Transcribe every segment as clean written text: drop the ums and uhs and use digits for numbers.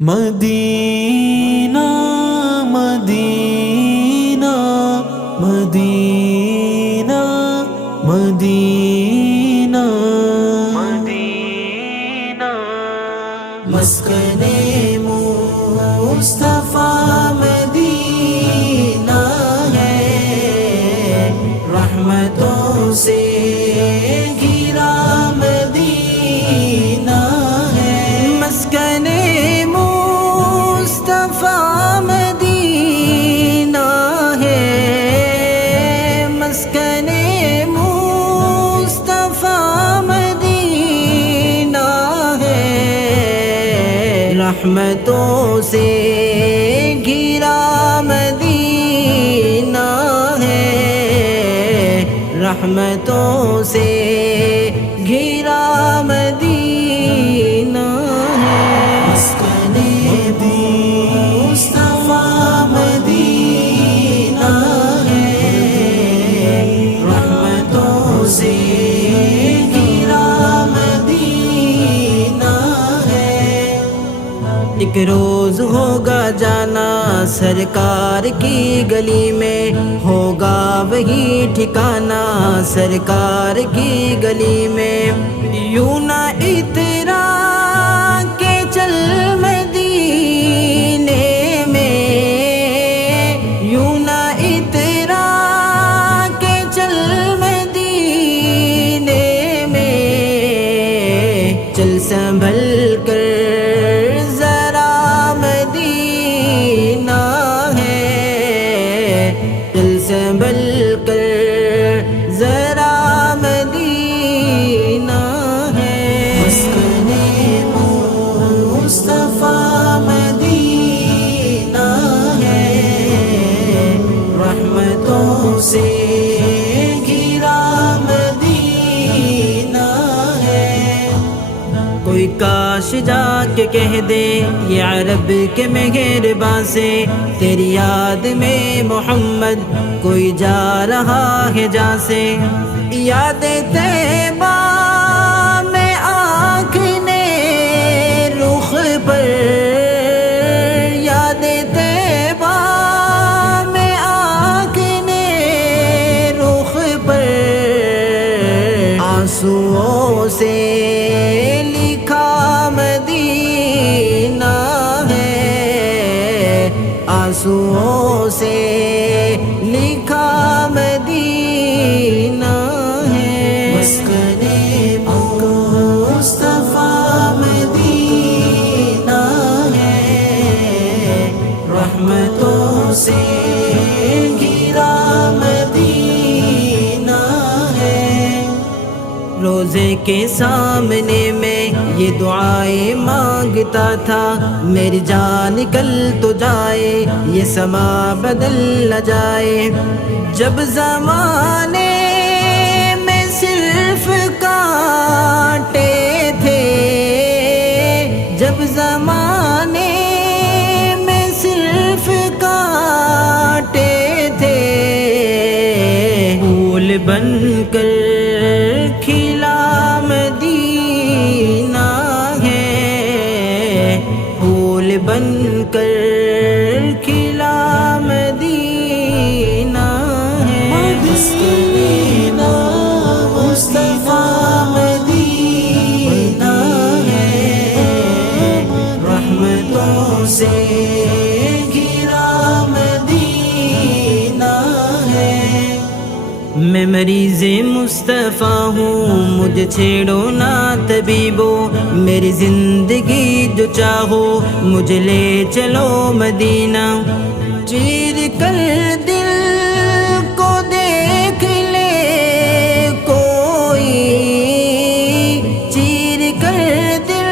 مدینہ مدینہ مدینہ مدینہ مدینہ مسکن مصطفیٰ مدینہ ہے، رحمتوں سے گھرا مدینہ ہے، مسکن مصطفیٰ مدینہ ہے، مسکن مصطفیٰ مدینہ ہے، رحمتوں سے گھرا مدینہ ہے، رحمتوں سے گھرا مدینہ ہے، مسکن مصطفیٰ مدینہ ہے، رحمتوں سے گھرا مدینہ ہے۔ ایک روز ہوگا جانا سرکار کی گلی میں، ہوگا وہی ٹھکانہ سرکار کی گلی میں، یوں نہ اترا کے چل مدینے میں، یوں نہ اترا کے چل مدینے میں، چل سنبھل کر سنبھل کر ذرا مدینہ ہے، مسکن مصطفیٰ مدینہ ہے، رحمتوں سے گھرا مدینہ ہے۔ کوئی کاش جا کے کہہ دے یہ عرب کے مہرباں سے، تیری یاد میں محمد کوئی جا رہا ہے جہاں سے، یاد طیبہ میں آنکھ نے رخ پر، یاد طیبہ میں آنکھ نے رخ پر، آنسوؤں سے لکھا مدینہ ہے، آنسوؤں سے لکھا مدینہ ہے، مسکن مصطفیٰ مدینہ ہے، رحمتوں سے گھرا مدینہ ہے۔ روزے کے سامنے میں یہ دعائیں مانگتا تھا، میری جان کل تو جائے یہ سما بدل نہ جائے، جب زمانے میں صرف کانٹے تھے، جب زمانے میں صرف کانٹے تھے، پھول بن کر کھلا مدینہ ہے، پھول بن کر کھلا مدینہ ہے، مسکن مصطفیٰ مدینہ ہے، رحمتوں سے گھرا مدینہ ہے۔ میں مریض مصطفیٰ ہوں مجھے چھیڑو نہ طبیبو، میری زندگی جو چاہو مجھے لے چلو مدینہ، چیر کر دل کو دیکھ لے کوئی، چیر کر دل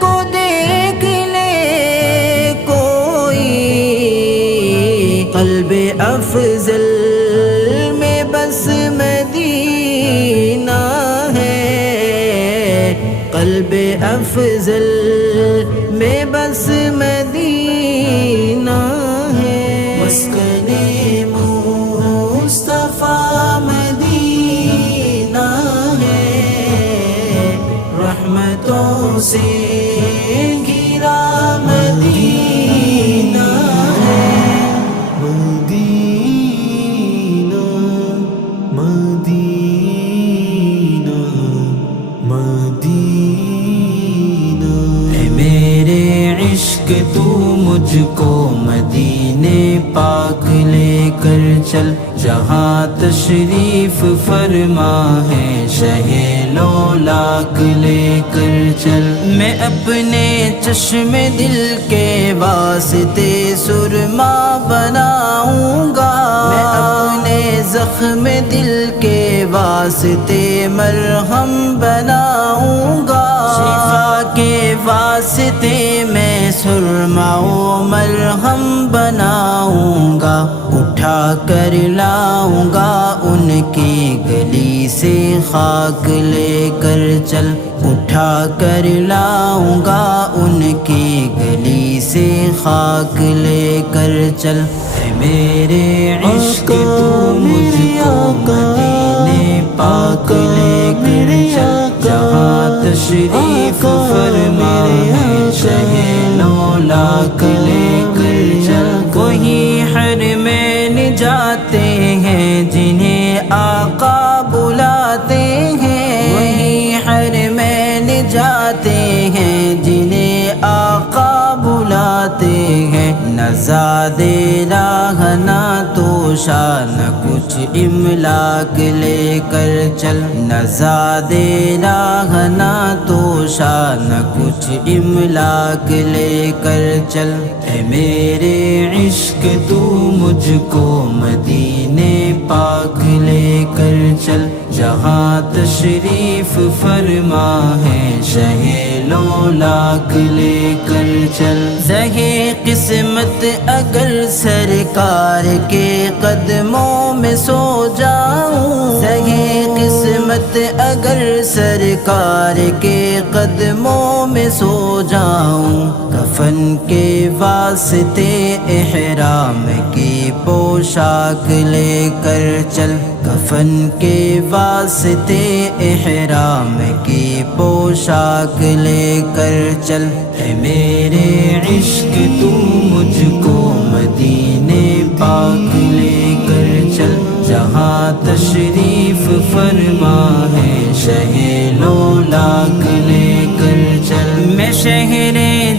کو دیکھ لے کوئی، قلب افضل میں بس مدینہ ہے، قلب افضل میں بس مدینہ ہے، مسکن مصطفیٰ مدینہ ہے، رحمتوں سے گھرا عشق تو مجھ کو مدینے پاک لے کر چل، جہاں تشریف فرما ہے شہ لولاک لے کر چل۔ میں اپنے چشم دل کے واسطے سرما بناؤں گا، میں اپنے زخم دل کے واسطے مرہم بناؤں گا، شفا کے واسطے میں سرما و مرہم بناؤں گا، اٹھا کر لاؤں گا ان کی گلی سے خاک لے کر چل، اٹھا کر لاؤں گا ان کی گلی سے خاک لے کر چل۔ اے میرے عشق تو مجھ کو مدینے پاک لے کر چل، جہاں تشریف فرما ہے شہ لولاک لے کر چل۔ وہی حرمین جاتے ہیں جنہیں آقا بلاتے ہیں، وہی حرمین جاتے ہیں جنہیں آقا بلاتے ہیں، نہ زادے راہ نہ توشا نہ کچھ املاک لے کر چل، نہ زادے راہ نہ توشا نہ کچھ املاک لے کر چل۔ اے میرے عشق تو مجھ کو مدینے پاک لے کر چل، جہاں تشریف فرما ہے شہ لولاک لے کر چل۔ زہے قسمت اگر سرکار کے قدموں میں سو جاؤں، زہے قسمت اگر سرکار کے قدموں میں سو جاؤں، کفن کے واسطے احرام کی پوشاک لے کر چل، کفن کے واسطے احرام کی پوشاک لے کر چل۔ اے میرے عشق تو مجھ کو مدینے پاک لے کر چل، جہاں تشریف فرما ہے شہ لولاک لے کر چل۔ میں شہر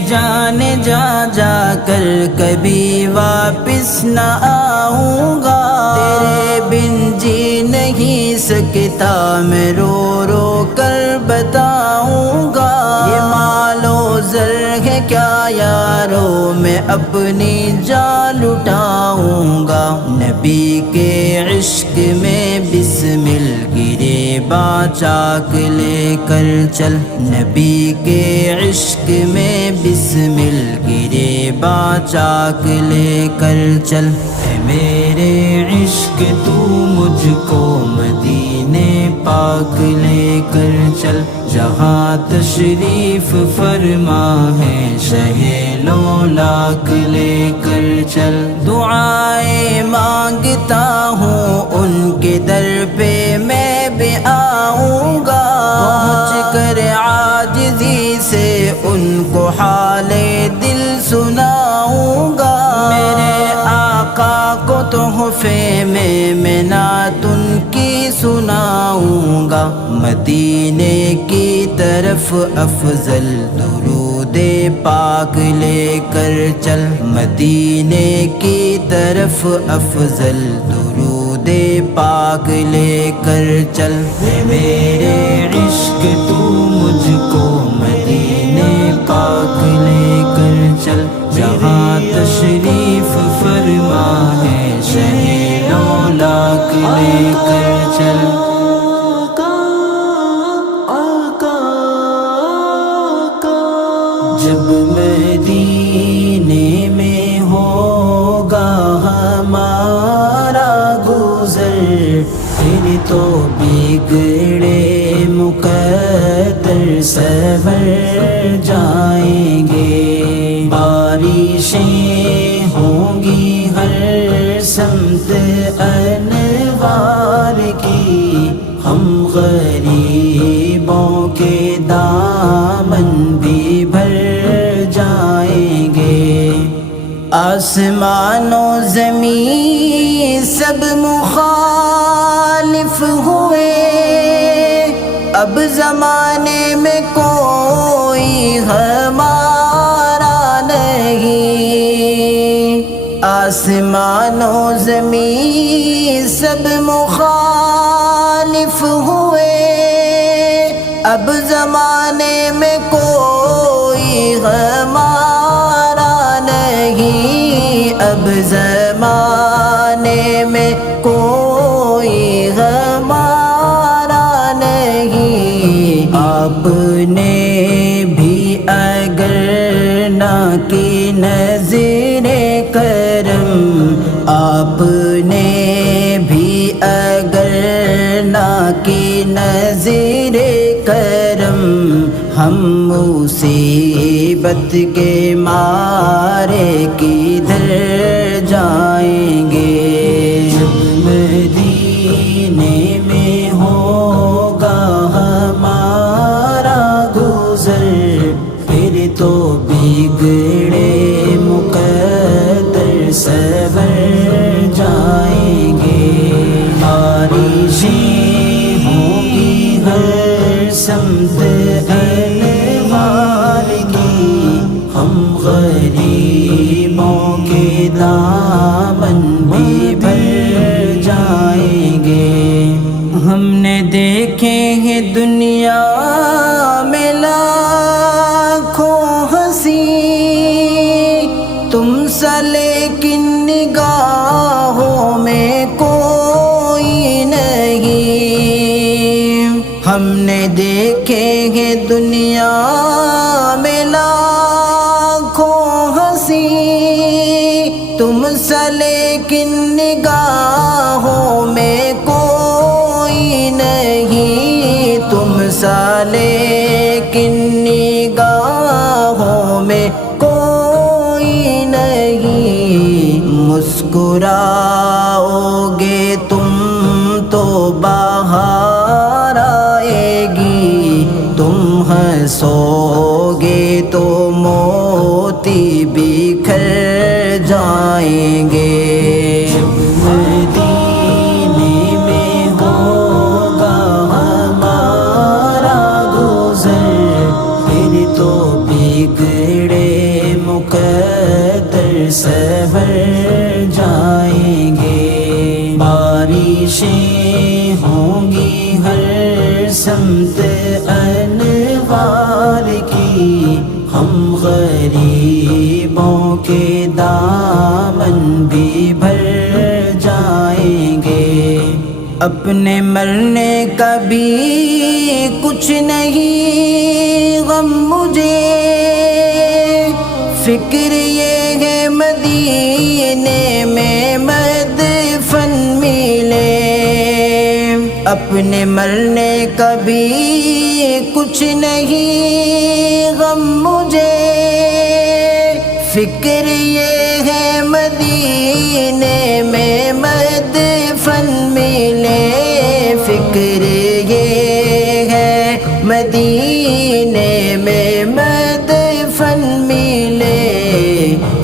جان جا جا کر کبھی واپس نہ آؤں گا، تیرے بن جی نہیں سکتا میں رو رو کر بتاؤں گا، یہ مال و زر ہے کیا یارو میں اپنی جان لٹاؤں گا، نبی کے عشق میں بسمل گرے باچاک لے کر چل، نبی کے عشق میں بسمل گرے باچاک لے کر چل۔ اے میرے عشق تو مجھ کو مدینے پاک لے کر چل، جہاں تشریف فرما ہے شہ لولاک لے کر چل۔ دعائیں مانگتا ہوں ان کے در پہ میں بھی آؤں گا، پہنچ کر عاجزی سے ان کو حال دل سناؤں گا، میرے آقا کو تحفے میں نعت ان کی سناؤں گا، مدینے کی طرف افضل درود پاک لے کر چل، مدینے کی طرف افضل درود پاک لے کر چل۔ میرے عشق تو مجھ کو مدینے پاک لے کر چل، جہاں تشریف فرما ہے شہ لولاک لے کر چل۔ جب مدینے میں ہوگا ہمارا گزر، پھر تو بگڑے مقدر سنور جائیں گے، بارشیں ہوں گی ہر سمت انوار کی، ہم غریبوں کے دامن بھی بھر جائیں گے، آسمان و زمین سب مخالف ہوئے، اب زمانے میں کوئی ہمارا نہیں، آسمان و زمین سب مخالف ہوئے، اب زمانے میں کوئی ہمارا نہیں، اب زمانے میں کوئی ہمارا نہیں۔ آپ نے بھی اگر نہ کی نظر کرم، آپ نے بھی اگر نہ کی نظر کرم، ہم مصیبت کے مارے کدھر جائیں گے؟ جب مدینے میں ہوگا ہمارا گزر، پھر تو بگڑے مقدر سنور جائیں گے۔ بارشیں ہوں گی ہر سمت انوار کی، ہم غریبوں کے دامن بھی بھر جائیں گے۔ ہم نے دیکھے ہیں دنیا میں لاکھوں ہنسی، تم سا لیکن نگاہوں میں کوئی نہیں۔ ہم نے دیکھے ہیں دنیا میں لاکھوں ہنسی، تم سا لیکن نگاہوں میں کوئی نہیں، تم سا لیکن نگاہوں میں کوئی نہیں۔ مسکراؤ گے تم تو بہار آئے گی، تم ہنسو گے تو موتی بکھر جائیں گے۔ مدینے میں ہوگا ہمارا گزر، پھر تو بگڑے مقدر سنور جائیں گے۔ بارشیں ہوں گی ہر سمت انوار کی، ہم غریبوں کے دامن بھی بھر جائیں گے۔ اپنے مرنے کا بھی کچھ نہیں غم مجھے، فکر یہ ہے مدینے میں مدفن ملے۔ اپنے مرنے کا بھی کچھ نہیں غم مجھے، فکر یہ ہے مدینے میں مدفن ملے، فکر یہ ہے مدینے میں مدفن ملے۔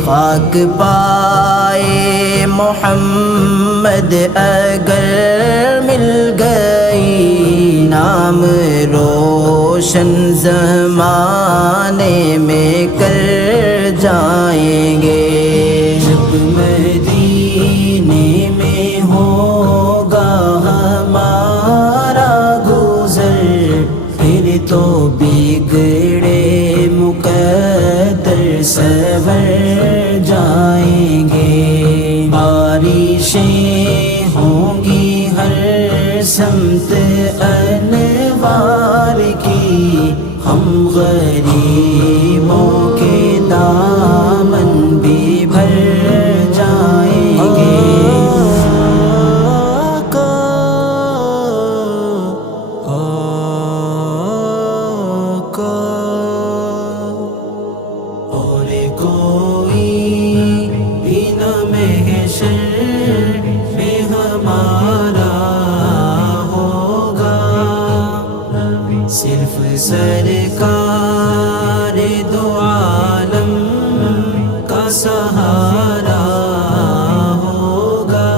خاک پائے محمد اگر مل گئی، نام روشن زمانے میں کر جائیں گے۔ جب مدینے میں ہوگا ہمارا گزر، پھر تو بگڑے مقدر سنور جائیں گے۔ بارشیں ہوں گی ہر سمت انوار کی، ہم غریبوں کے دامن بھی بھر جائیں گے۔ اور کوئی بھی نہ محشر میں ہمارا ہوگا، صرف سرکار دو عالم کا سہارا ہوگا۔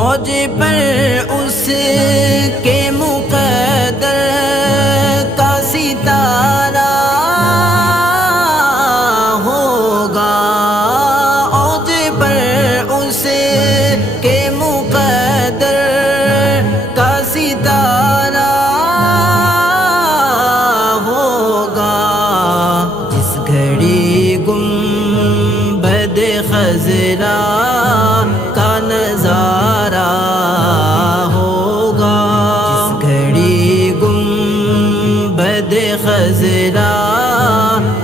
اوج پر اس کے مقدر کا ستارہ ہوگا، اوج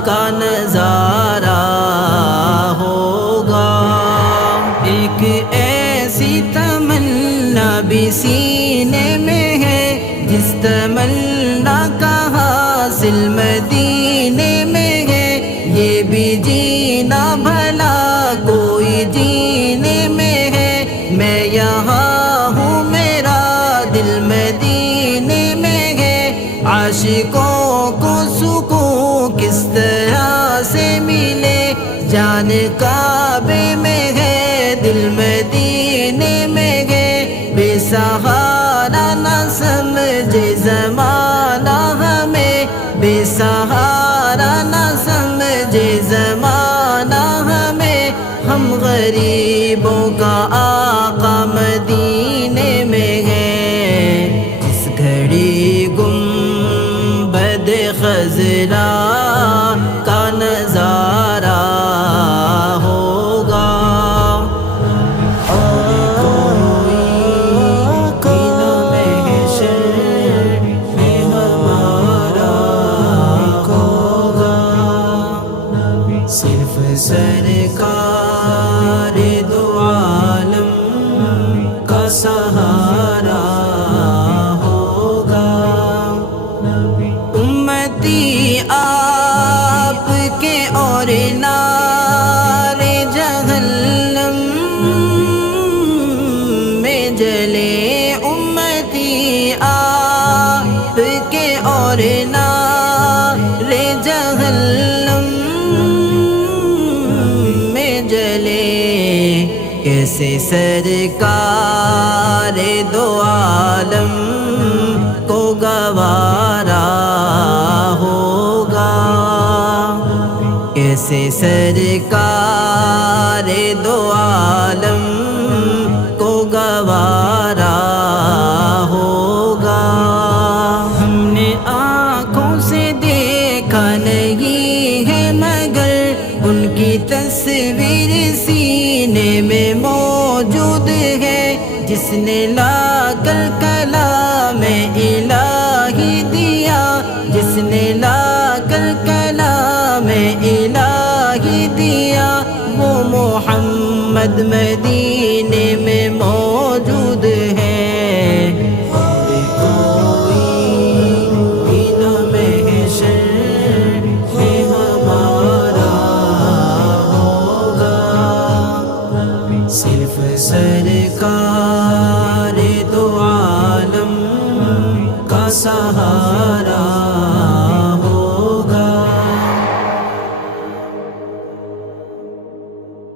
کا نظارہ ہوگا۔ ایک ایسی تمنا بھی سینے میں ہے جس تمنا کا حاصل مدینے میں ہے، یہ بھی جینا بھلا کوئی جینے میں ہے، میں یہاں ہوں میرا دل مدینے میں ہے۔ عاشقوں کو سکون کس طرح سے ملے، جان کعبے میں ہے دل مدینے میں ہے، بے سہارا نہ سمجھے زمانہ ہمیں، بے سہارا نہ سمجھے زمانہ ہمیں، ہم غریبوں کا آقا مدینے میں ہے۔ جس گھڑی گنبد خضرا کا نظارہ ہوگا، صرف سرکار دو عالم کا سہارا ہوگا۔ امتی آپ کے اور نار جہنم میں جلے، امتی آپ کے اور نار جہنم جلے، کیسے سرکار دو عالم کو گوارا ہوگا، کیسے سرکار دو عالم کو گوارا ہوگا۔ ہم نے آنکھوں سے دیکھا نہیں ہے مگر ان کی تصویر سینے میں موجود ہے، جس نے لا کر کلام الہی دیا، جس نے لا کر کلام الہی دیا، وہ محمد مدینے میں موجود ہے۔ صرف سرکار دو عالم کا سہارا